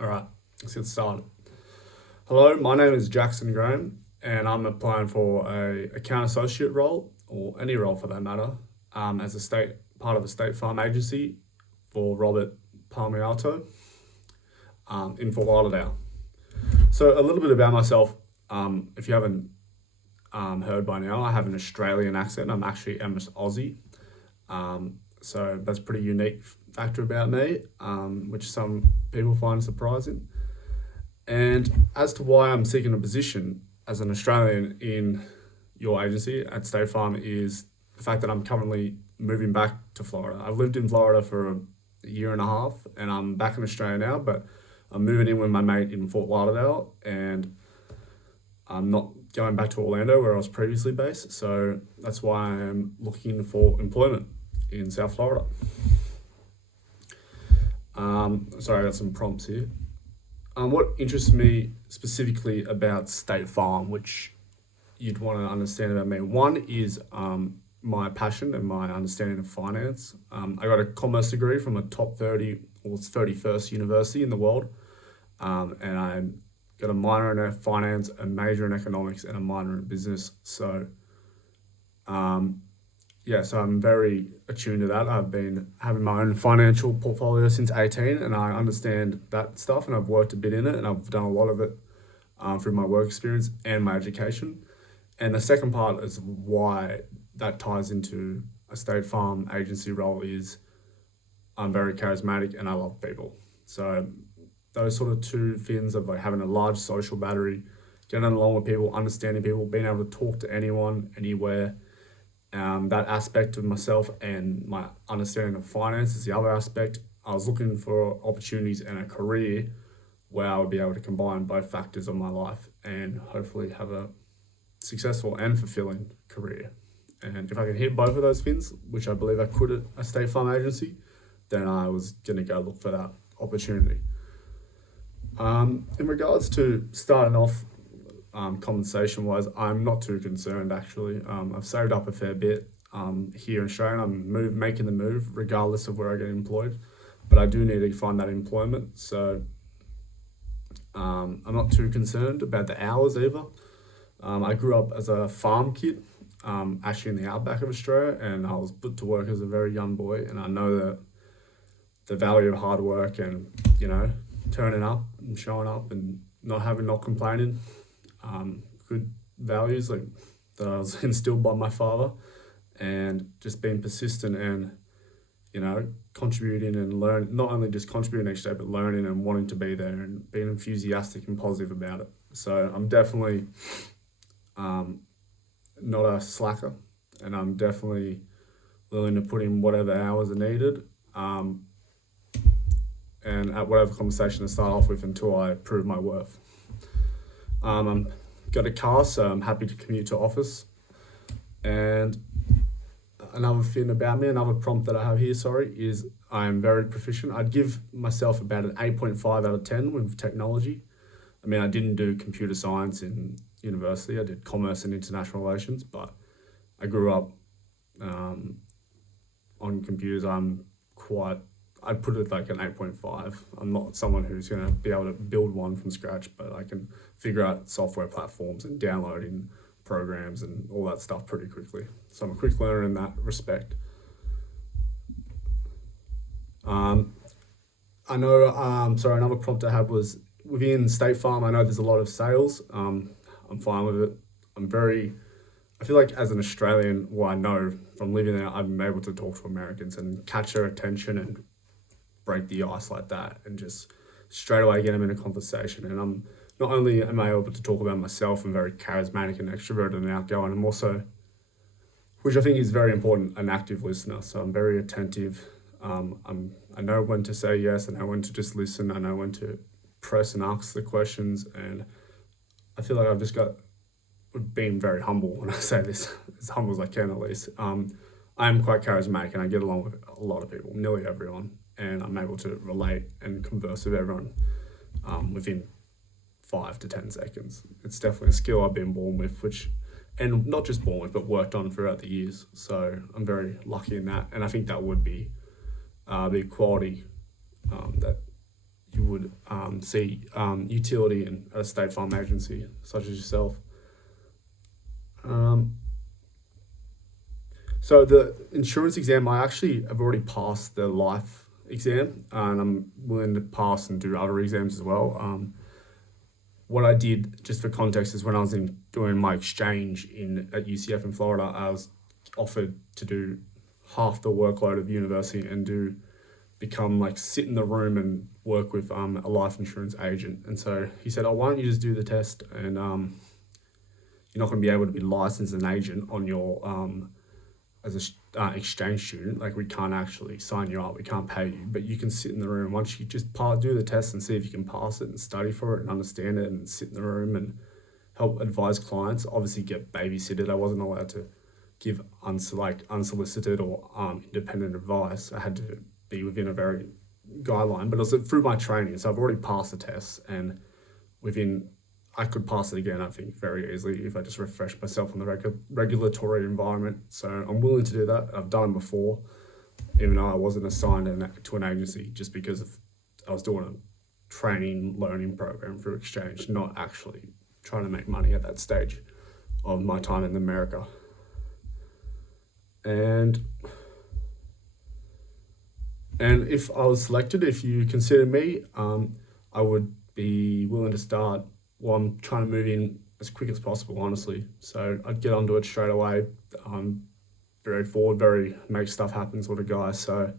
All right, let's get started. Hello, my name is Jackson Graham, and I'm applying for a account associate role, or any role for that matter, as a state part of the State Farm Agency for Robert Palmiato in Fort Lauderdale. So a little bit about myself. If you haven't heard by now, I have an Australian accent. I'm actually Aussie. So that's a pretty unique factor about me, which some people find surprising. And as to why I'm seeking a position as an Australian in your agency at State Farm is the fact that I'm currently moving back to Florida. I've lived in Florida for a year and a half and I'm back in Australia now, but I'm moving in with my mate in Fort Lauderdale and I'm not going back to Orlando where I was previously based. So that's why I am looking for employment in South Florida. Sorry, I got some prompts here. What interests me specifically about State Farm, which you'd want to understand about me, one is my passion and my understanding of finance. I got a commerce degree from a top 30 or 31st university in the world, and I got a minor in finance, a major in economics, and a minor in business. So, so I'm very attuned to that. I've been having my own financial portfolio since 18 and I understand that stuff and I've worked a bit in it and I've done a lot of it through my work experience and my education. And the second part is why that ties into a State Farm agency role is I'm very charismatic and I love people. So those sort of two things of like having a large social battery, getting along with people, understanding people, being able to talk to anyone, anywhere, that aspect of myself and my understanding of finance is the other aspect. I was looking for opportunities and a career where I would be able to combine both factors of my life and hopefully have a successful and fulfilling career. And if I can hit both of those things, which I believe I could at a State Farm agency, then I was going to go look for that opportunity. In regards to starting off compensation wise, I'm not too concerned actually. I've saved up a fair bit here in Australia. I'm making the move regardless of where I get employed, but I do need to find that employment. So I'm not too concerned about the hours either. I grew up as a farm kid, actually in the outback of Australia, and I was put to work as a very young boy, and I know that the value of hard work and turning up and showing up and not complaining. Good values like that I was instilled by my father, and just being persistent and contributing and not only just contributing each day but learning and wanting to be there and being enthusiastic and positive about it. So I'm definitely not a slacker, and I'm definitely willing to put in whatever hours are needed, and at whatever conversation to start off with until I prove my worth. I'm got a car, so I'm happy to commute to office. And another thing about me, another prompt that I have here, is I am very proficient. I'd give myself about an 8.5 out of 10 with technology. I mean, I didn't do computer science in university. I did commerce and international relations, but I grew up on computers. I'd put it like an 8.5. I'm not someone who's going to be able to build one from scratch, but I can figure out software platforms and downloading programs and all that stuff pretty quickly. So I'm a quick learner in that respect. I know, another prompt I had was within State Farm, I know there's a lot of sales. I'm fine with it. I feel like as an Australian, I know from living there, I'm able to talk to Americans and catch their attention and break the ice like that and just straight away get them in a conversation. And I'm not only am I able to talk about myself and very charismatic and extroverted and outgoing, I'm also, which I think is very important, an active listener. So I'm very attentive. I know when to say yes, I know when to just listen, I know when to press and ask the questions, and I feel like I've just been very humble when I say this, as humble as I can at least. I'm quite charismatic and I get along with a lot of people, nearly everyone, and I'm able to relate and converse with everyone within 5 to 10 seconds. It's definitely a skill I've been born with, and not just born with, but worked on throughout the years. So I'm very lucky in that, and I think that would be the quality that you would see utility in a state farm agency such as yourself. So the insurance exam, I actually have already passed the life exam, and I'm willing to pass and do other exams as well. What I did, just for context, is when I was doing my exchange at UCF in Florida, I was offered to do half the workload of university and sit in the room and work with a life insurance agent. And so he said, "Oh, why don't you just do the test, and you're not going to be able to be licensed as an agent on your as a exchange student. Like, we can't actually sign you up, we can't pay you, but you can sit in the room. Once you just do the test and see if you can pass it and study for it and understand it and sit in the room and help advise clients, obviously get babysitted. I wasn't allowed to give unsolicited or independent advice. I had to be within a very guideline, but it was through my training. So I've already passed the test, and I could pass it again, I think, very easily if I just refresh myself on the regulatory environment. So I'm willing to do that. I've done it before, even though I wasn't assigned to an agency, just because I was doing a training learning program through exchange, not actually trying to make money at that stage of my time in America. And if I was selected, if you consider me, I would be willing to start. Well, I'm trying to move in as quick as possible, honestly. So I'd get onto it straight away. Very forward, very make stuff happen sort of guy. So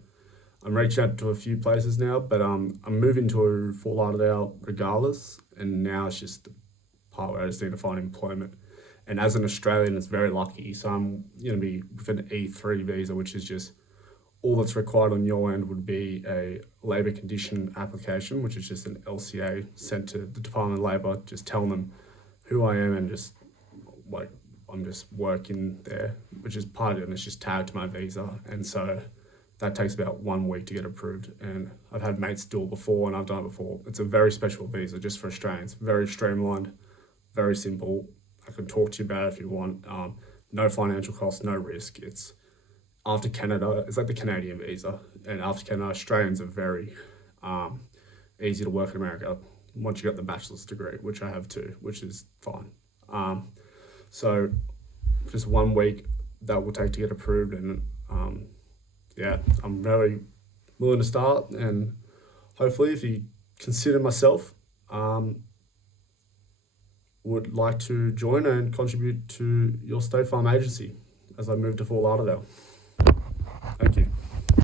I'm reaching out to a few places now, but I'm moving to Fort Lauderdale regardless. And now it's just the part where I just need to find employment. And as an Australian, it's very lucky. So I'm going to be with an E3 visa, which is just all that's required on your end would be a labour condition application, which is just an LCA sent to the Department of Labour, just telling them who I am and just like I'm just working there, which is part of it, and it's just tagged to my visa. And so that takes about 1 week to get approved. And I've had mates do it before, and I've done it before. It's a very special visa just for Australians, very streamlined, very simple. I can talk to you about it if you want. No financial costs, no risk. It's after Canada, it's like the Canadian visa, and after Canada, Australians are very easy to work in America once you got the bachelor's degree, which I have too, which is fine. So just 1 week that will take to get approved, and I'm very willing to start, and hopefully if you consider myself, would like to join and contribute to your State Farm agency as I move to Fort Lauderdale. Thank you.